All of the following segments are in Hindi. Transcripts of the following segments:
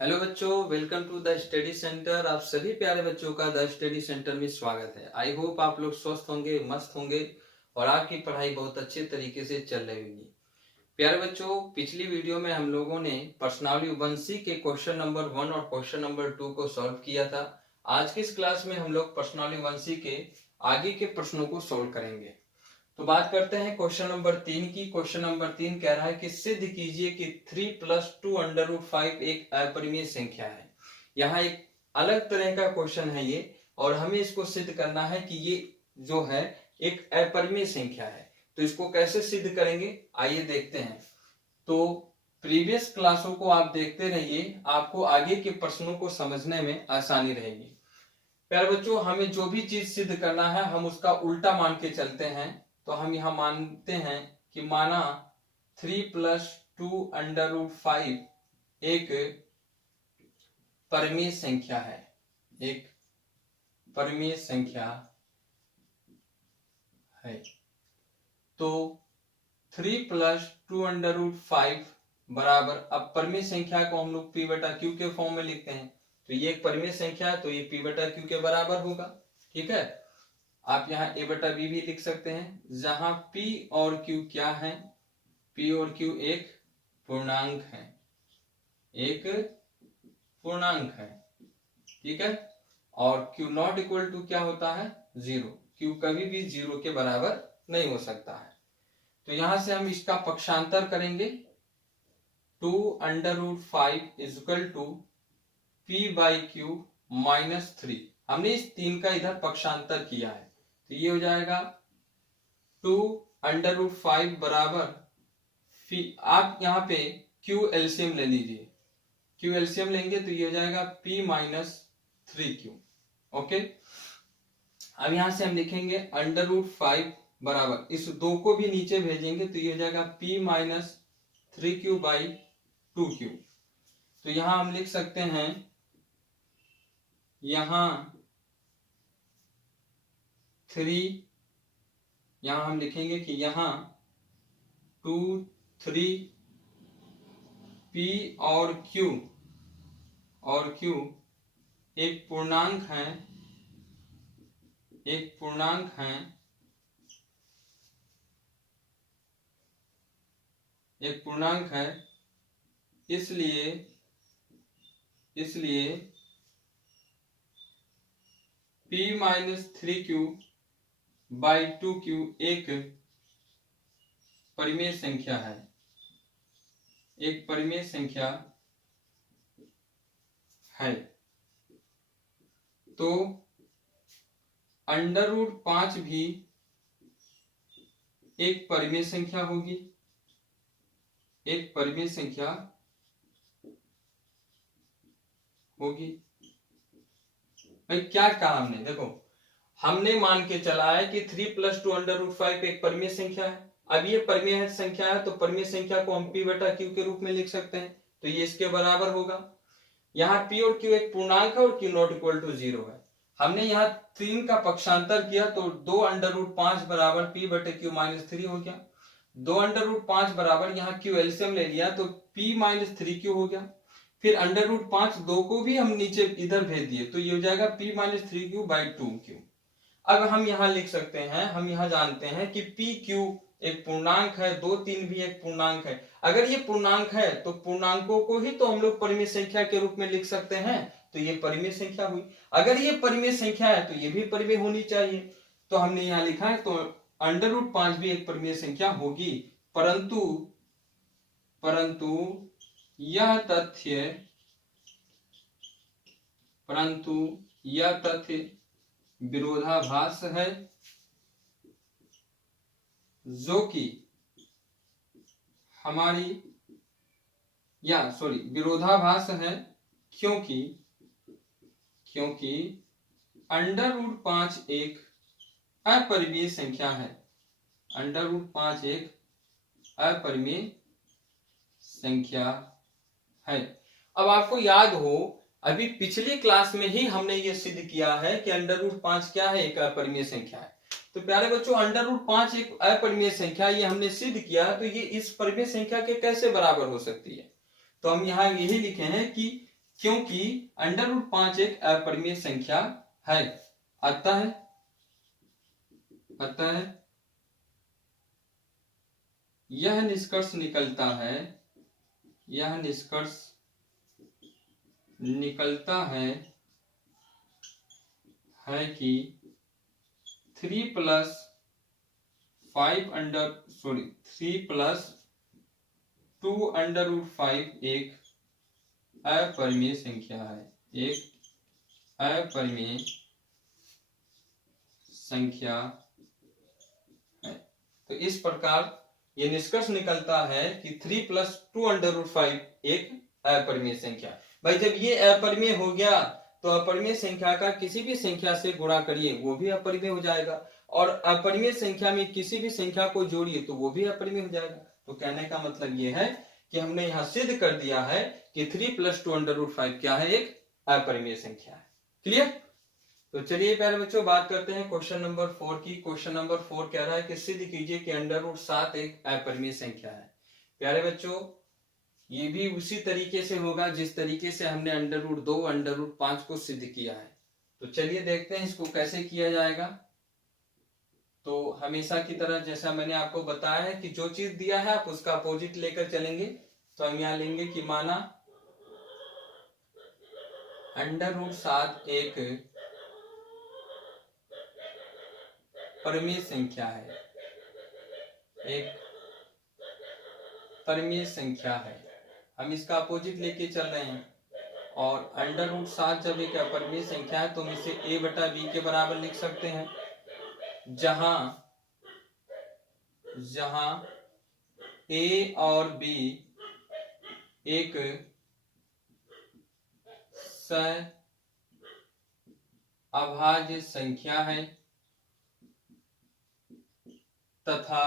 हेलो बच्चों, welcome to the study centre. आप सभी प्यारे बच्चों का द स्टडी सेंटर में स्वागत है। आई होप आप लोग स्वस्थ होंगे, मस्त होंगे और आपकी पढ़ाई बहुत अच्छे तरीके से चल रही होगी। प्यारे बच्चों, पिछली वीडियो में हम लोगों ने पर्सनावली 1C के क्वेश्चन नंबर 1 और क्वेश्चन नंबर 2 को सॉल्व किया था। आज की इस क्लास में हम लोग पर्सनावली 1C के आगे के प्रश्नों को सॉल्व करेंगे। तो बात करते हैं क्वेश्चन नंबर 3 की। क्वेश्चन नंबर 3 कह रहा है कि सिद्ध कीजिए कि 3 + 2√5 एक अपरिमेय संख्या है। यहाँ एक अलग तरह का क्वेश्चन है ये, और हमें इसको सिद्ध करना है कि ये जो है एक अपरिमेय संख्या है। तो इसको कैसे सिद्ध करेंगे, आइए देखते हैं। तो प्रीवियस क्लासों को आप देखते रहिए, आपको आगे के प्रश्नों को समझने में आसानी रहेगी। प्यारे बच्चों, हमें जो भी चीज सिद्ध करना है हम उसका उल्टा मान के चलते हैं। तो हम यहां मानते हैं कि माना 3 + 2√5 एक परिमेय संख्या है, एक परिमेय संख्या है। तो 3 + 2√5 बराबर, अब परिमेय संख्या को हम लोग p/q के फॉर्म में लिखते हैं। तो ये एक परिमेय संख्या है, तो ये p/q के बराबर होगा। ठीक है, आप यहाँ a/b भी लिख सकते हैं, जहां p और q क्या है, p और q एक पूर्णांक है, एक पूर्णांक है। ठीक है, और q नॉट इक्वल टू क्या होता है, 0। q कभी भी 0 के बराबर नहीं हो सकता है। तो यहां से हम इसका पक्षांतर करेंगे। 2√5 = p/q - 3। हमने इस 3 का इधर पक्षांतर किया है, तो ये हो जाएगा 2√5 बराबर, आप यहाँ पे q एलसीएम ले लीजिए। q एलसीएम लेंगे तो ये हो जाएगा p - 3q। ओके, अब यहां से हम लिखेंगे √5 बराबर, इस 2 को भी नीचे भेजेंगे तो ये हो जाएगा p - 3q/2q। तो यहां हम लिख सकते हैं, यहां 3, यहां हम लिखेंगे कि यहां 2, 3, p और q एक पूर्णांक है, एक पूर्णांक है, एक पूर्णांक है। इसलिए p - 3q/2q एक परिमेय संख्या है, एक परिमेय संख्या है। तो √5 भी एक परिमेय संख्या होगी, एक परिमेय संख्या होगी। भाई क्या कहा हमने, देखो हमने मान के चला है कि 3 + 2√5 एक परिमेय संख्या है। अब ये परिमेय संख्या है, तो परिमेय संख्या को हम p/q के रूप में लिख सकते हैं, तो ये इसके बराबर होगा। यहाँ p और q एक पूर्णांक है और q नॉट इक्वल टू 0 है। हमने यहाँ 3 का पक्षांतर किया तो 2√5 बराबर p/q - 3 हो गया। 2√5 बराबर, यहाँ q एलसीएम ले लिया तो p - 3q हो गया। फिर √5 2 को भी हम नीचे इधर भेज दिए तो ये हो जाएगा p - 3q/2q। अब हम यहाँ लिख सकते हैं, हम यहाँ जानते हैं कि p q एक पूर्णांक है, 2 3 भी एक पूर्णांक है। अगर ये पूर्णांक है तो पूर्णांकों को ही तो हम लोग परिमेय संख्या के रूप में लिख सकते हैं, तो ये परिमेय संख्या हुई। अगर ये परिमेय संख्या है तो ये भी परिमेय होनी चाहिए, तो हमने यहाँ लिखा है। तो √5 भी एक परिमेय संख्या होगी, परंतु यह तथ्य विरोधाभास है, जो कि विरोधाभास है, क्योंकि √5 एक अपरिमेय संख्या है, √5 एक अपरिमेय संख्या है। अब आपको याद हो, अभी पिछली क्लास में ही हमने ये सिद्ध किया है कि √5 क्या है, एक अपरिमेय संख्या है। तो प्यारे बच्चों, √5 एक अपरिमेय संख्या, ये हमने सिद्ध किया, तो ये इस परिमेय संख्या के कैसे बराबर हो सकती है। तो हम यहाँ यही लिखे हैं कि क्योंकि √5 एक अपरिमेय संख्या है। अतः यह निष्कर्ष निकलता है कि 3 + 2√5 एक अपरिमेय संख्या है, तो इस प्रकार ये निष्कर्ष निकलता है कि 3 + 2√5 एक अपरिमेय संख्या। भाई जब ये अपरिमेय हो गया तो अपरिमेय संख्या का किसी भी संख्या से गुणा करिए वो भी अपरिमेय हो जाएगा, और अपरिमेय संख्या में किसी भी संख्या को जोड़िए तो वो भी अपरिमेय हो जाएगा। तो कहने का मतलब ये है कि हमने यहाँ सिद्ध कर दिया है कि 3 + 2√5 क्या है, एक अपरिमेय संख्या है। क्लियर? तो चलिए प्यारे बच्चों बात करते हैं क्वेश्चन नंबर 4 की। क्वेश्चन नंबर 4 कह रहा है कि सिद्ध कीजिए कि √7 एक अपरिमेय संख्या है। प्यारे बच्चों ये भी उसी तरीके से होगा जिस तरीके से हमने √2 √5 को सिद्ध किया है। तो चलिए देखते हैं इसको कैसे किया जाएगा। तो हमेशा की तरह जैसा मैंने आपको बताया है कि जो चीज दिया है आप उसका अपोजिट लेकर चलेंगे। तो हम यहाँ लेंगे कि माना √7 एक परिमेय संख्या है, हम इसका अपोजिट लेके चल रहे हैं। और √7 जब एक अपरिमेय संख्या है तो हम इसे a/b के बराबर लिख सकते हैं, जहां a और b एक अभाज्य संख्या है तथा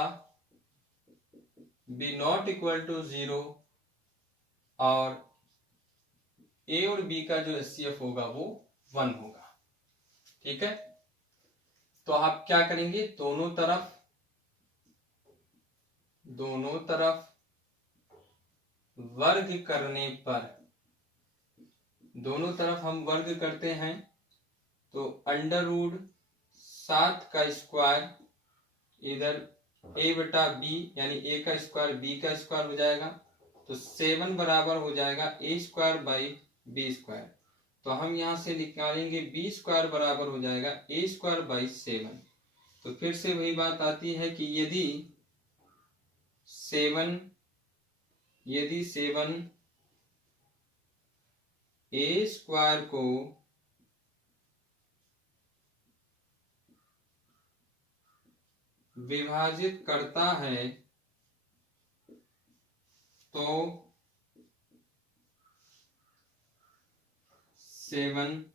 b ≠ 0 और a और b का जो HCF होगा वो 1 होगा। ठीक है, तो आप क्या करेंगे, दोनों तरफ वर्ग करने पर, दोनों तरफ हम वर्ग करते हैं तो √7 का स्क्वायर इधर a/b यानी a का स्क्वायर b का स्क्वायर हो जाएगा, तो 7 बराबर हो जाएगा a²/b²। तो हम यहां से निकालेंगे b² बराबर हो जाएगा a²/7। तो फिर से वही बात आती है कि यदि 7 a² को विभाजित करता है तो 7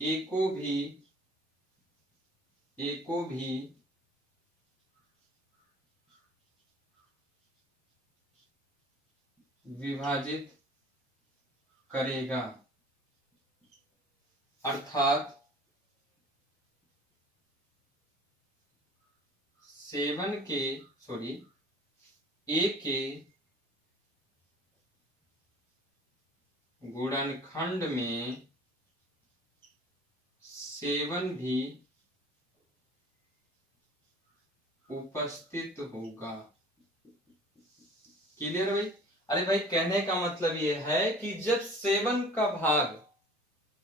a को भी विभाजित करेगा, अर्थात 7 a के गुणनखंड में 7 भी उपस्थित होगा। क्लियर भाई? अरे भाई कहने का मतलब ये है कि जब 7 का भाग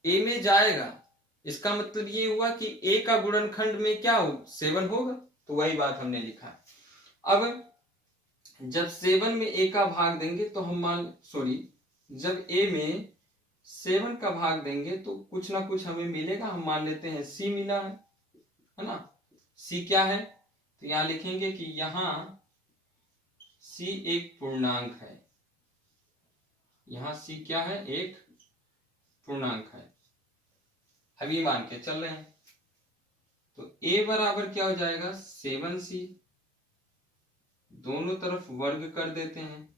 a में जाएगा इसका मतलब ये हुआ कि a का गुणनखंड में क्या हो, 7 होगा। तो वही बात हमने लिखा है। अब जब 7 में a का भाग देंगे तो जब a में 7 का भाग देंगे तो कुछ ना कुछ हमें मिलेगा। हम मान लेते हैं c मिला है ना। c क्या है, तो यहां लिखेंगे कि यहां c एक पूर्णांक है, यहां c क्या है, एक पूर्णांक है। अभी मान के चल रहे हैं तो a बराबर क्या हो जाएगा, 7c। दोनों तरफ वर्ग कर देते हैं,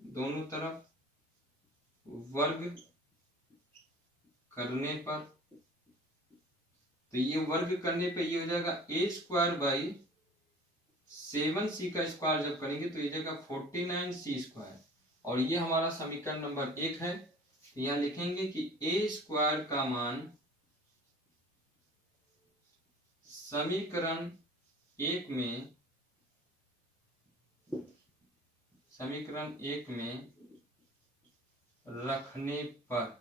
दोनों तरफ वर्ग करने पर, तो ये वर्ग करने पे ये हो जाएगा a²/7c का स्क्वायर जब करेंगे तो ये जाएगा 49c²। और ये हमारा समीकरण नंबर 1 है। यहाँ लिखेंगे कि ए स्क्वायर का मान समीकरण 1 में रखने पर,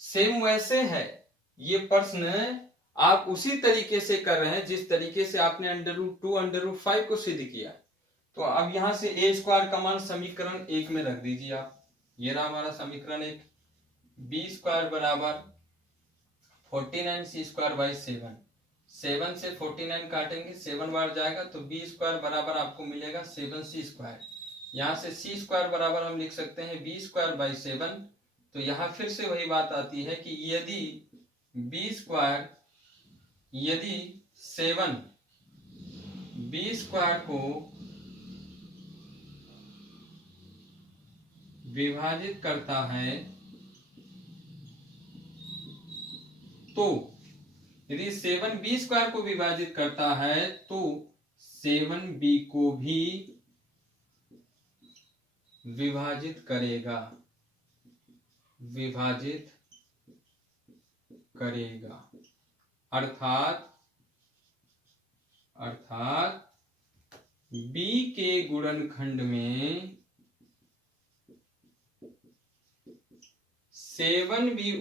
सेम वैसे है ये प्रश्न, आप उसी तरीके से कर रहे हैं जिस तरीके से आपने √2 √5 को सिद्ध किया। तो अब यहां से ए स्क्वायर का मान समीकरण 1 में रख दीजिए आप। ये रहा हमारा समीकरण 1। बी स्क्वायर बराबर 49c² 7 से 49 काटेंगे, 7 बार जाएगा तो बी स्क्वायर बराबर आपको मिलेगा 7c²। यहाँ से c² बराबर हम लिख सकते हैं b²/7। तो यहाँ फिर से वही बात आती है कि यदि यदि 7 b² को विभाजित करता है तो, यदि 7 b² को विभाजित करता है तो 7b को भी विभाजित करेगा। अर्थात b के गुणनखंड में 7 भी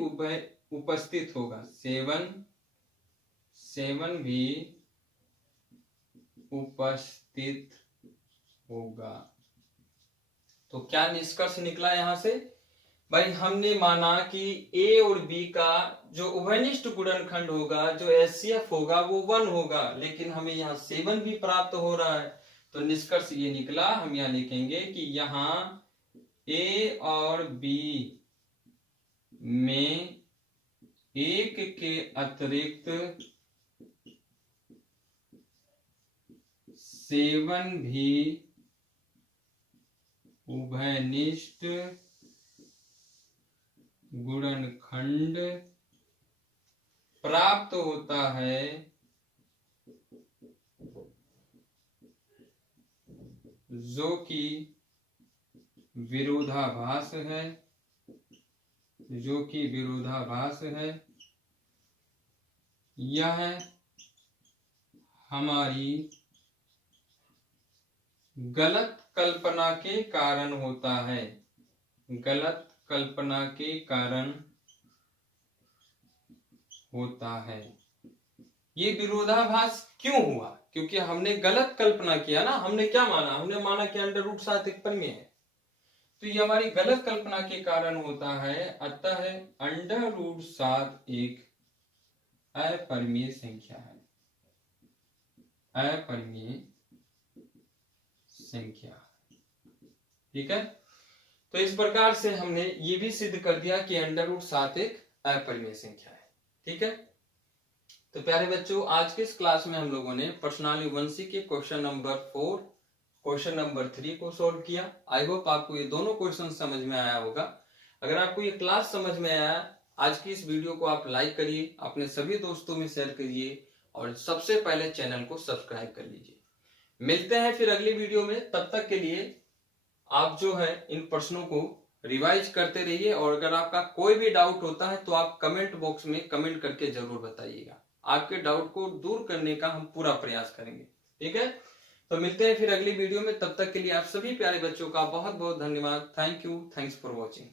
उपस्थित होगा। 7 भी उपस्थित होगा। तो क्या निष्कर्ष निकला यहां से? भाई हमने माना कि ए और बी का जो उभयनिष्ठ गुणनखंड होगा, जो एचसीएफ होगा, वो 1 होगा, लेकिन हमें यहाँ 7 भी प्राप्त हो रहा है। तो निष्कर्ष ये निकला, हम यहाँ लिखेंगे कि यहाँ ए और बी में 1 के अतिरिक्त 7 भी उभयनिष्ठ गुणनखंड प्राप्त होता है, जो कि विरोधाभास है। यह हमारी गलत कल्पना के कारण होता है। ये विरोधाभास क्यों हुआ? क्योंकि हमने गलत कल्पना किया ना। हमने क्या माना? हमने माना कि √7 एक परिमेय है। तो ये हमारी गलत कल्पना के कारण होता है। अतः √7 एक अपरिमेय संख्या है। ठीक है। तो इस प्रकार से हमने ये भी सिद्ध कर दिया कि √7 एक अपरिमेय संख्या है। ठीक है। तो प्यारे बच्चों, आज के इस क्लास में हम लोगों ने प्रश्नावली 1C के क्वेश्चन नंबर 4, क्वेश्चन नंबर 3 को सोल्व किया। आई होप आपको ये दोनों क्वेश्चन समझ में आया होगा। अगर आपको ये क्लास समझ में आया, आज की इस वीडियो को आप लाइक करिए, अपने सभी दोस्तों में शेयर करिए और सबसे पहले चैनल को सब्सक्राइब कर लीजिए। मिलते हैं फिर अगली वीडियो में। तब तक के लिए आप जो है इन प्रश्नों को रिवाइज करते रहिए और अगर आपका कोई भी डाउट होता है तो आप कमेंट बॉक्स में कमेंट करके जरूर बताइएगा। आपके डाउट को दूर करने का हम पूरा प्रयास करेंगे। ठीक है। तो मिलते हैं फिर अगली वीडियो में। तब तक के लिए आप सभी प्यारे बच्चों का बहुत बहुत धन्यवाद। Thank you. Thanks for watching.